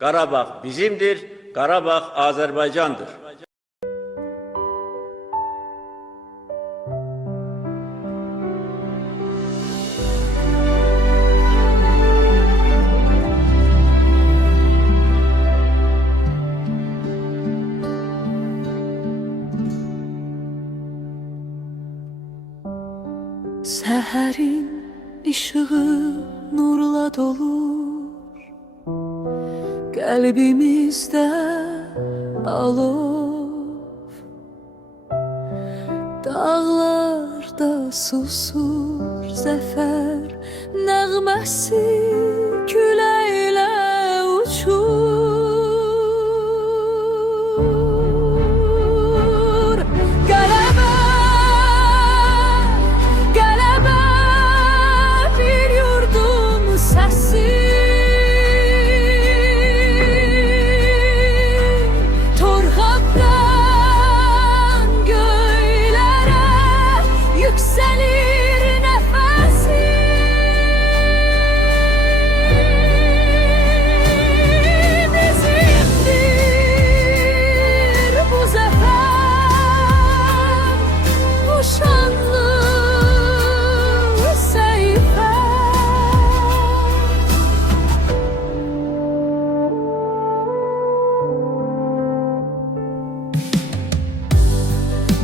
Qarabağ bizimdir, Qarabağ Azərbaycandır. Səhərin işığı nurla dolur, qəlbimizdə alov. Dağlarda susur zəfər nəğməsi, küləklə uçur.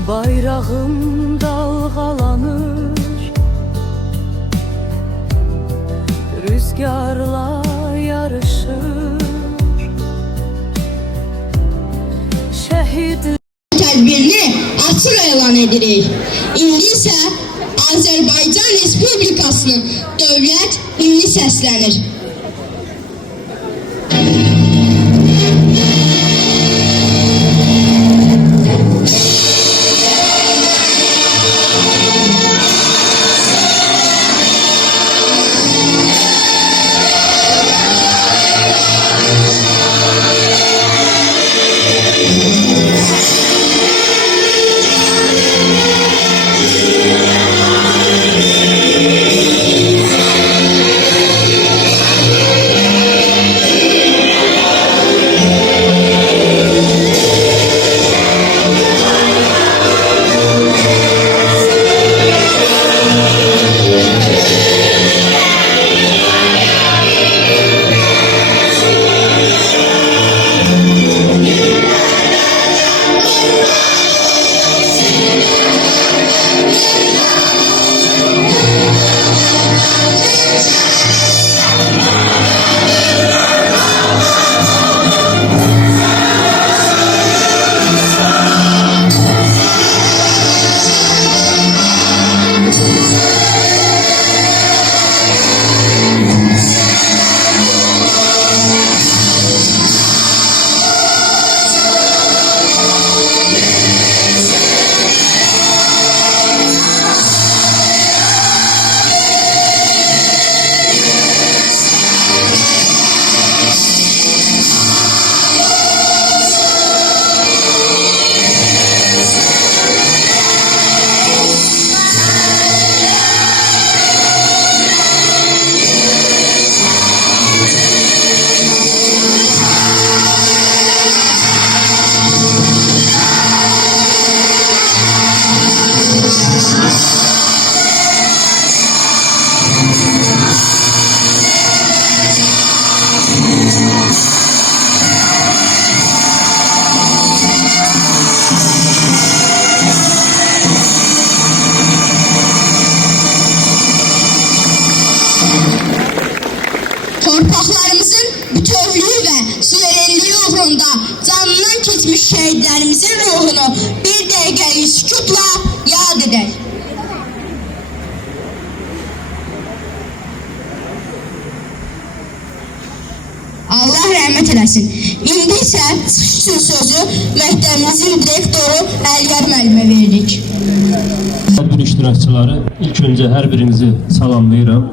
Bayrağım dalgalanır, rüzgarla yarışır. Şehit tədbirini açıq elan edirik. İndi isə Azərbaycan Respublikasının dövlət himni səslənir. Torpaqlarımızın bütövlüğü ve suverenliği uğrunda canından keçmiş şehitlerimizin ruhunu bir dəqiqəlik sükutla yad edək. Allah rəhmət eləsin. İndi isə çıxış üçün sözü məktəbimizin direktoru Əliyar müəllimə veririk. Tədbir iştirakçıları, ilk öncə hər birinizi salamlayıram.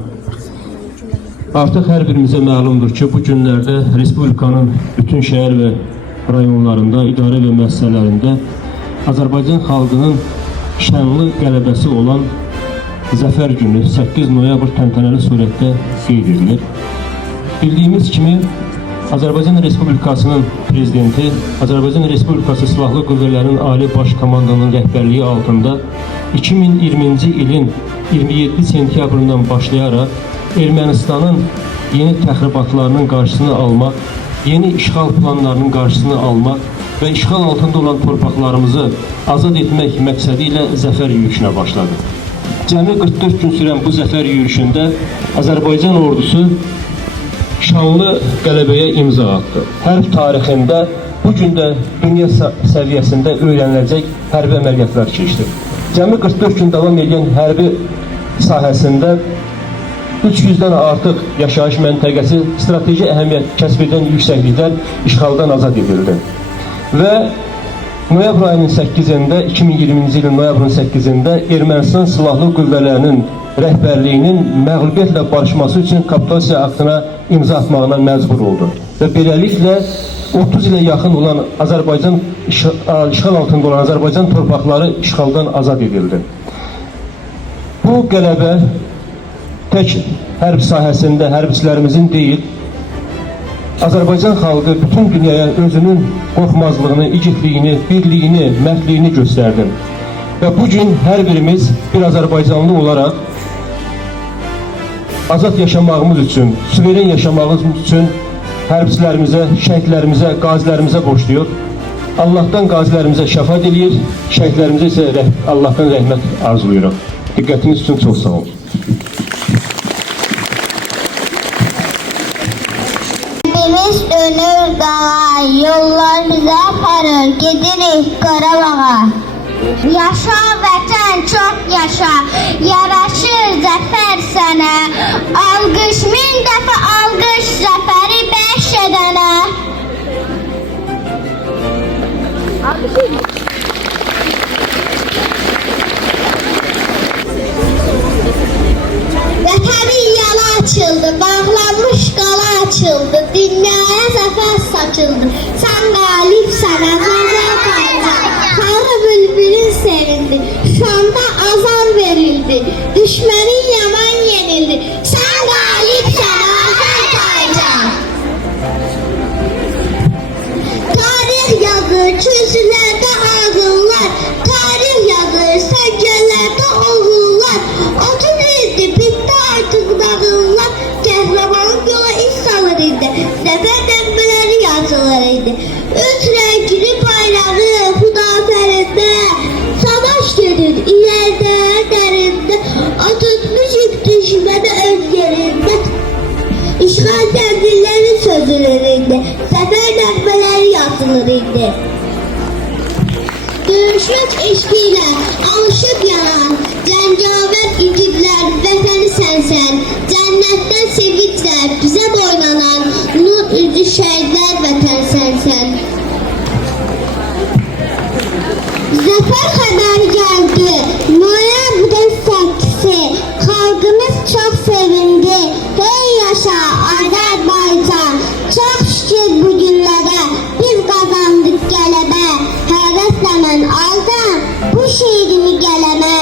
Artıq hər birimizə məlumdur ki, bu günlərdə Respublikanın bütün şəhər və rayonlarında, idarə və müəssisələrində Azərbaycan xalqının şənli qələbəsi olan Zəfər günü 8 noyabr təntənəli surətdə qeyd edilir. Bildiyimiz kimi Azərbaycan Respublikasının Prezidenti, Azərbaycan Respublikası Silahlı Qüvvələrinin Ali Baş Komandanının rəhbərliyi altında 2020-ci ilin 27 sentyabrından başlayaraq Ermənistanın yeni təxribatlarının qarşısını almaq, yeni işğal planlarının qarşısını almaq və işğal altında olan torpaqlarımızı azad etmək məqsədi ilə zəfər yürüyüşünə başladı. Cəmi 44 gün sürən bu zəfər yürüyüşündə Azərbaycan ordusu şanlı qələbəyə imza attı. Hərb tarixində bu gün də dünya səviyyəsində öyrəniləcək hərbi əməliyyatlar keçdi. Cəmi 44 gün davam edən hərbi sahəsində 300-dən artıq yaşayış məntəqəsi strateji əhəmiyyət kəsb edən yüksəkliklər işğaldan azad edildi. Və noyabr ayının 8-də, 2020-ci ilin noyabrın 8-də Ermənistan Silahlı Qüvvələrinin rəhbərliyinin məğlubiyyətlə barışması üçün kapitulasiya aktına imza atmağına məcbur oldu. Və beləliklə 30 ilə yaxın olan Azərbaycan işğal altında olan Azərbaycan torpaqları işğaldan azad edildi. Bu qələbə tək hərb sahəsində hərbçilərimizin deyil, Azərbaycan xalqı bütün dünyaya özünün qorxmazlığını, igidliyini, birliyini, mərdliyini göstərdi. Və bugün hər birimiz bir Azərbaycanlı olaraq azad yaşamağımız üçün, suveren yaşamağımız üçün hərbçilərimizə, şəhidlərimizə, qazilərimizə borcluyuq. Allah'tan qazilərimizə şəfa diləyir, şəhidlərimizə isə Allah'tan rəhmət arzuluyuruq. Diqqətiniz üçün çox sağ olun. Biz dönür dağa, yollar bize aparır, gidirik Qarabağa. Yaşa vətən, çox yaşa, yaraşır zəfər sənə. Alqış, min dəfə alqış, zəfəri bəxş edənə. Vətənin yalı açıldı, bağlanmış qala açıldı, dünyaya zəfər saçıldı. Sən qalibsən, Azərbaycan, xarı bülbülün serindi, şanda azar verildi, düşmənin yaman yenildi. Sən qalibsən, Azərbaycan. Tarix yazır, kürsülərdə ağıllar, tarix yazır, səngərlərdə oğullar. 30 ildir, bitti artıq dağıllar, Qəhrəmanın yola iş salır idi, zəfər nəğmələri yazılır idi. Üç rəngli bayrağı xudafərində, savaş gedir ilərdə, dərində, atılmışıq düşməni öz yerində. İşğal tədbirləri sözülür indi, zəfər nəğmələri yazılır indi. Görüşmək eşqiyle alışıp yanan, cəngavər igidlər, vətəni sənsən, cənnətdən sevinclər, bizə boylanan, nur üzü şəhidlər, vətən sənsən. Zəfər xəbəri gəldi, noyabrın 8-i, xalqımız çox sevindi, hey yaşa Azərbaycan, çox şükür bu günlərə, biz qazandık qələbə, həvəslə mən aldım, bu şeirimi qələmə,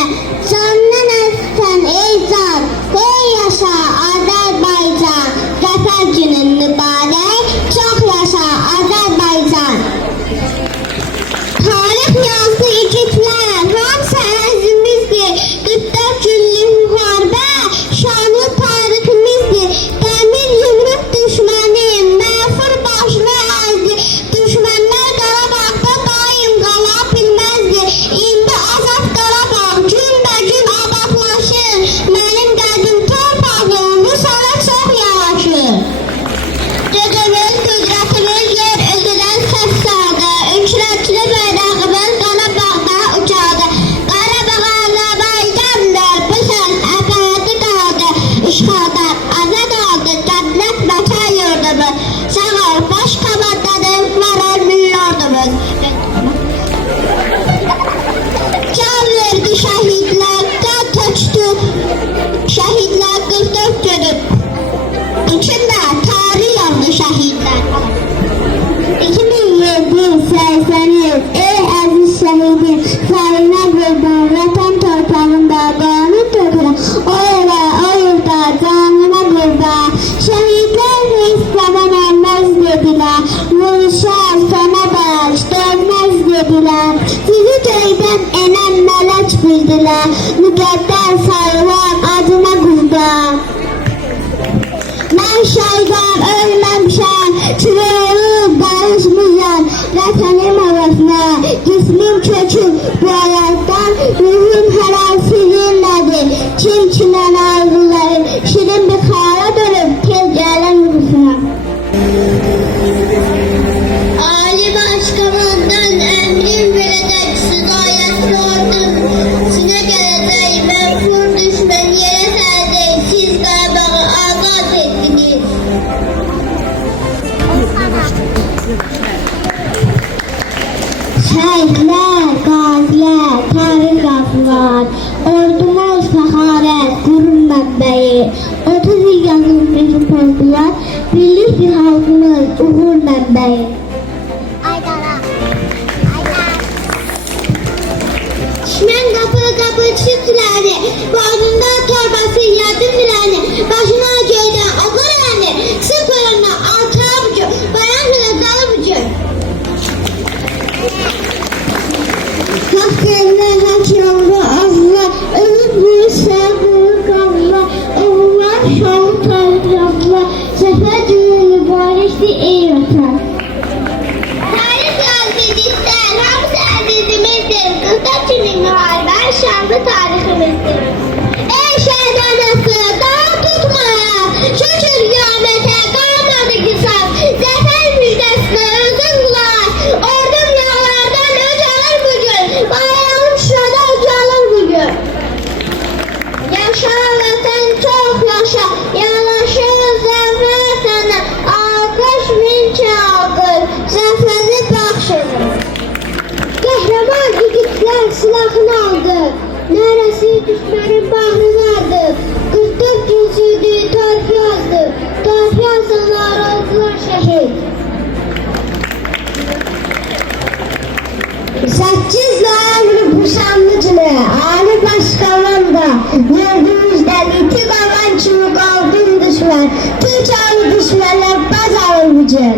candan əzsən ey can, hey yaşa Azərbaycan, zəfər günün mübarək, çox yaşa Azərbaycan. Tarix yazdı igidlər, hamısı əzimizdir, 44 günlük müharibə, şanlı tariximizdir, dəmir yumruq düşməni, məfur başını əzdi, düşmənlər Qarabağda daim qala bilməzdi, indi azad Qarabağ günbəgün abadlaşır, mənim qədim torpağım bu sana çox yaraşır. Gecəmiz, qüdrətimiz yer üzüdən səs saldı, ükrətli bayrağımız Qarabağda uçadı, Qarabağa Azərbaycandır, bu səs əbədi qaldı, işğaldan azad oldu, cənnət vətən yurdumuz, sağ ol, baş komandanım, var ol milli ordumuz. Can verdi şəhidlər, can tökdü, şəhidlər 44 günün, içində tarih yazdı şəhidlər. 2007-80, ey əziz şəhidim, sərinə qurban, vətən torpağında qanı tökürəm, o evə, o yurda, canına qurban, şəhidlər istədən ölməz dedi, köyden enen melek bildiler, müqəddər sayılan adına qurda. Mən şeydən ölməmişəm, çürüyüb barışmışam, vətənim arasına, cismim köküb bu hayatdan, ruhum hər an sizinlədir, kim kimən arzuları, şirin bir xara dönüb, tez gələn ruhuna. Ali Başkanından emrim verecek, sıdayetli ordum, size gelecek ve kur düşmen yere serdik, siz Qarabağı azat ettiniz. Şeyhler, gaziler, tarih yazılar, ordumuz fəxarət, qurur mənbəyi, 30 il yazılmış pozdular, birlik bir halkımız, uğur mənbəyi. Düşmən qapı çiftləri, boynunda torbası yardım dirəni, başına göydən okur əni, sıfırına altığa bucu, bayan bile dalı bucu. Hak yerine hak yolda azla, ölüp büyüse büyük azla, oğullar şahı tarih yazla, sefer düğünü barıştı ey vatan. Tarih yazdıklar, hamısı azizimizdir, kızlar için müharebe, şanlı tarihimizdir. Ey şehit anası, dağ tutmaya, şükür kıyamete kalmadı kısas, zafer müjdesine özün kulak, ordum yağlardan öc alır bugün, bayrağım şurada ucalır bugün. Yaşa vatan çok yaşa, yanaşır zafer sana, alkış minçe alkış, zaferi bakşırır. Qəhrəman igidlər silahını aldı, nərəsi düşmənin bağrını aldı, 44 gün sürdü, tarih yazdı, tarih yazanlar oldular şəhid. 8 ayağını bu sandıcını, Ali Başkanım da, yurdumuzdan iti qalan kimi qaldın düşmən, Türk ağlı düşmənlər baz alır bucun.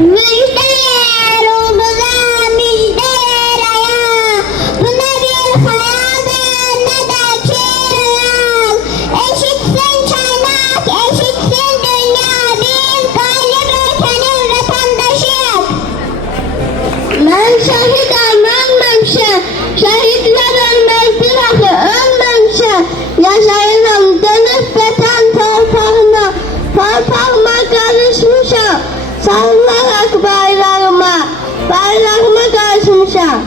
Müjdeler oğluna, müjdeler aya, bu ne bir hayaldir, ne de kirayal. Eşitsin kaynak, eşitsin dünya, biz galip ülkenin vatandaşıyız. Ben şehit ölmemişim, şehitler ölmezdir axı, ölmemişim. Yaşayınım, dönüp vatan torpağına, torpağıma karışmışam. Sallarak bayrağıma, bayrağıma karışmışam.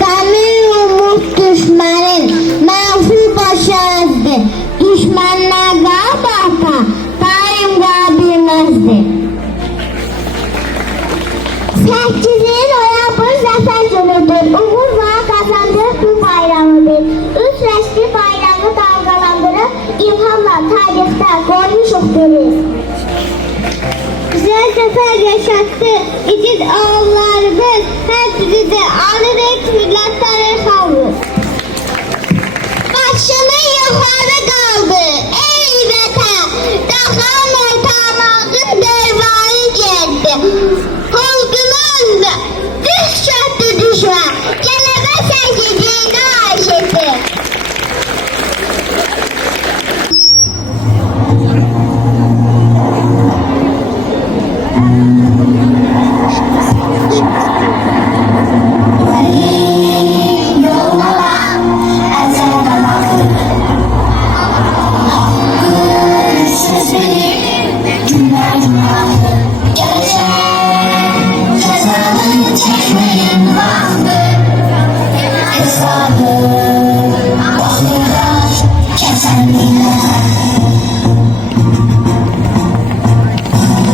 Demir umut düşmənin, mənfur başarızdır. Düşmənlər Qarabağda daim qabilməzdir. 8 Noyabr zəfər günüdür. Uğurla qazandıq bu bayramıdır. Üç rəsmi bayrağı dalgalandırıb, ilhamla tarixdə qoymuşuq biz. Bize sefer yaşattı, İcid oğullarımız, hepsi de anırık milletleri kalmış. Başını yukarı kaldı, ey vatan, daha mertamadın dervayı geldi. Halkının düz çöktü düşman, geleme sevgiliğine aşıktı.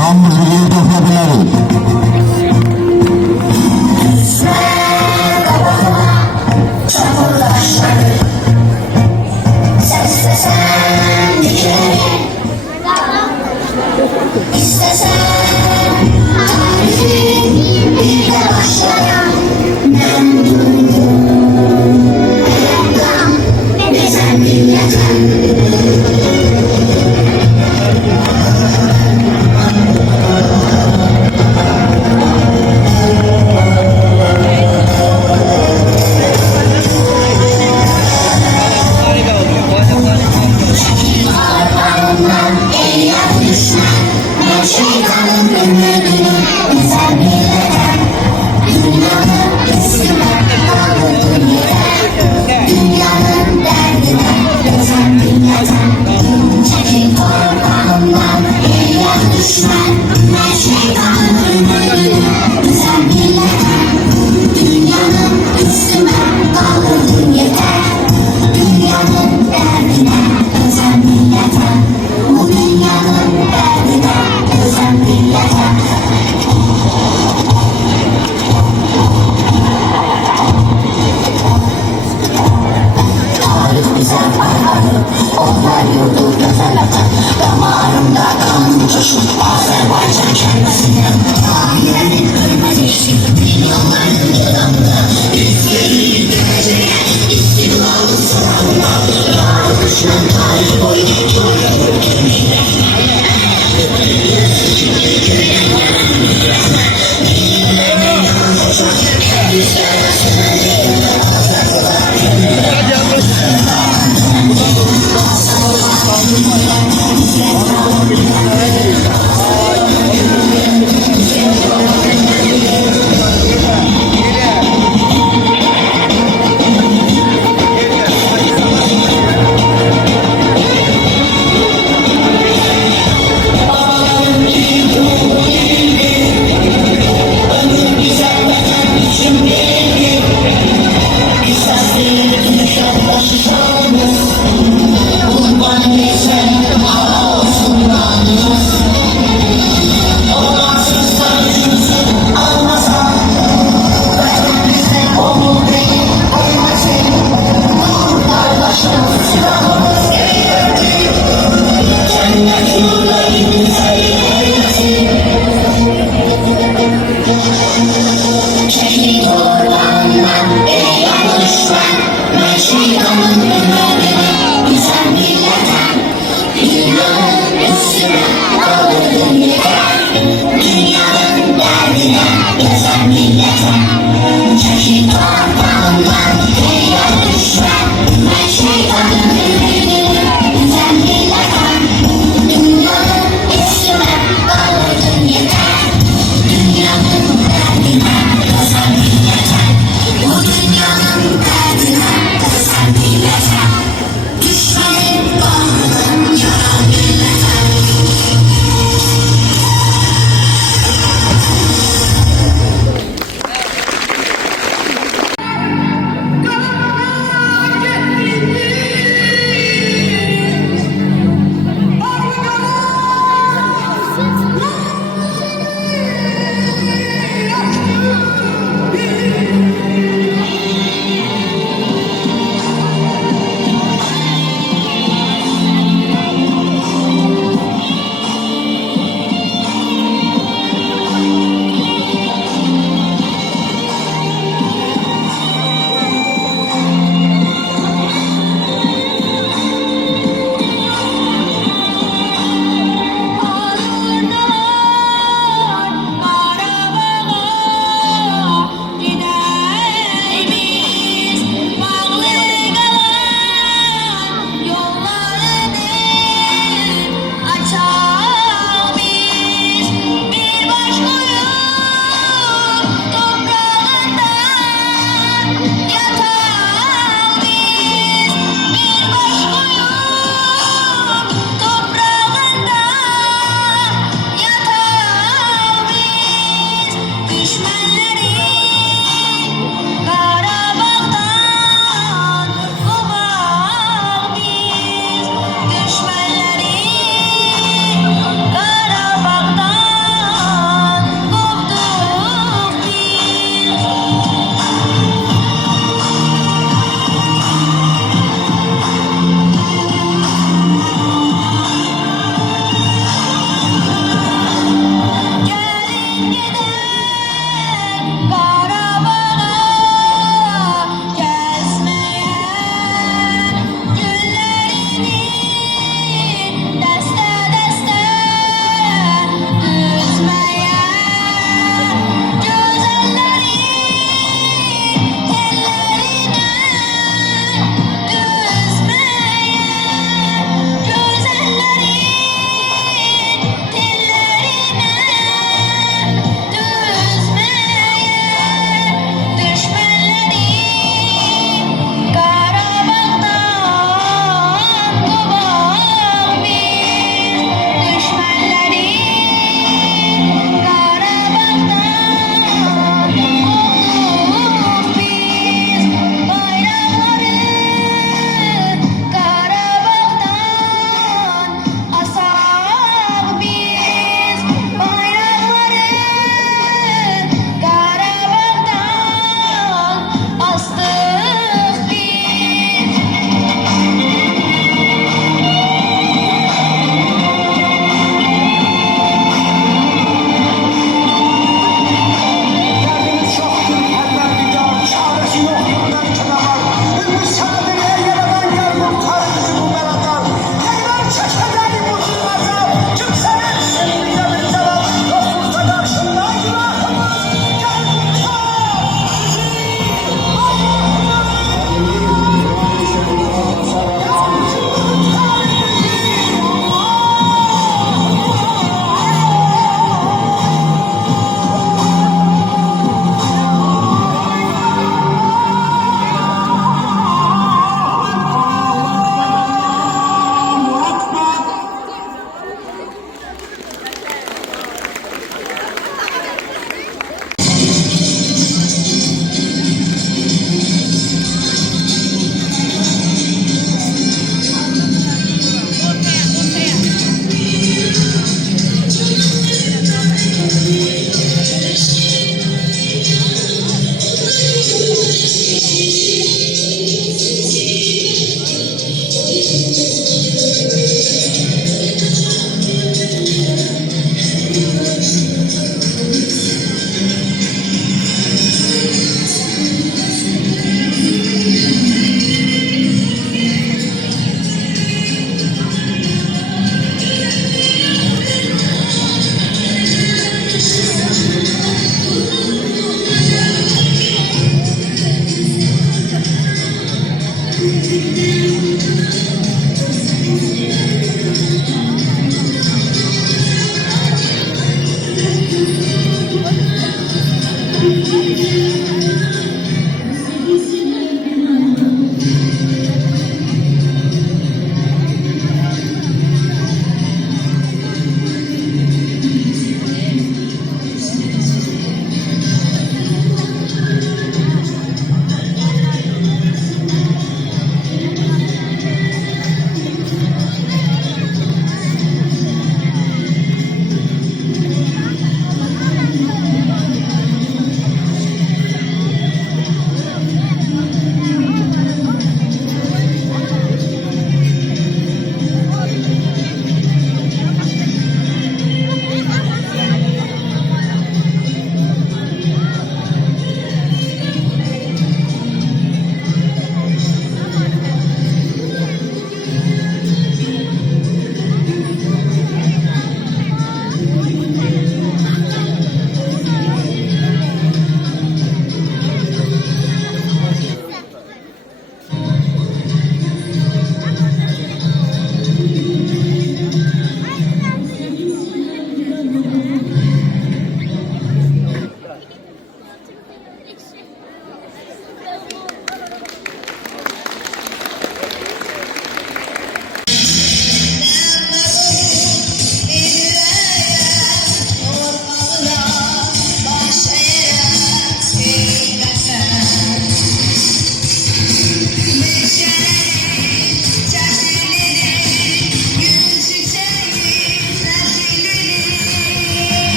Hamımızı bir toplabiliriz.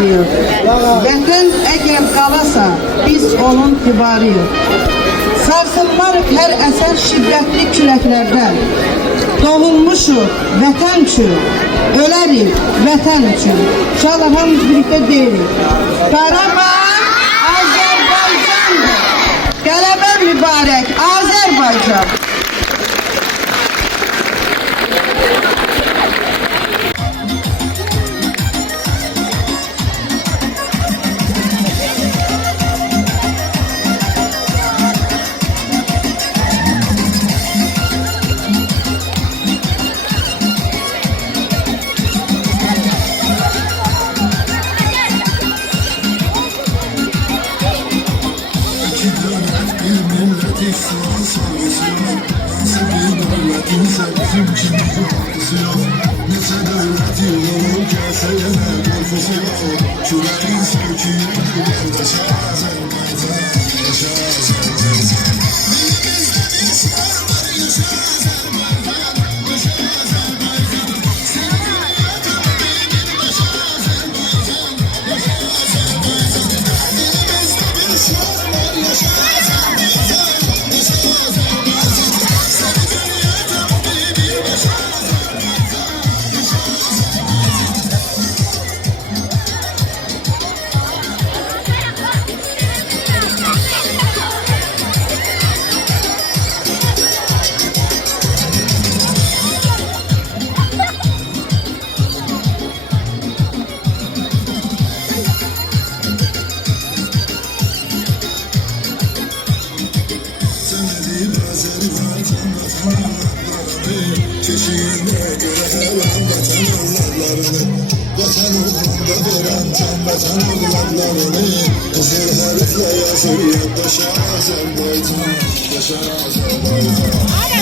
diyor. Vətən əgər qalasa, biz onun divarıyıq. Sarsılmarıq hər əsər şiddətli küləklərdən. Doğulmuşuq vətən üçün, ölərik vətən üçün. İnşallah hamımız birlikdə deyirik. Qarabağ Azərbaycandır. Qələbə mübarək Azərbaycan. Vatan uğrunda veren can vatan evlatlarını Kızıl harfle yazır yaşa Azerbaycan, yaşa Azerbaycan.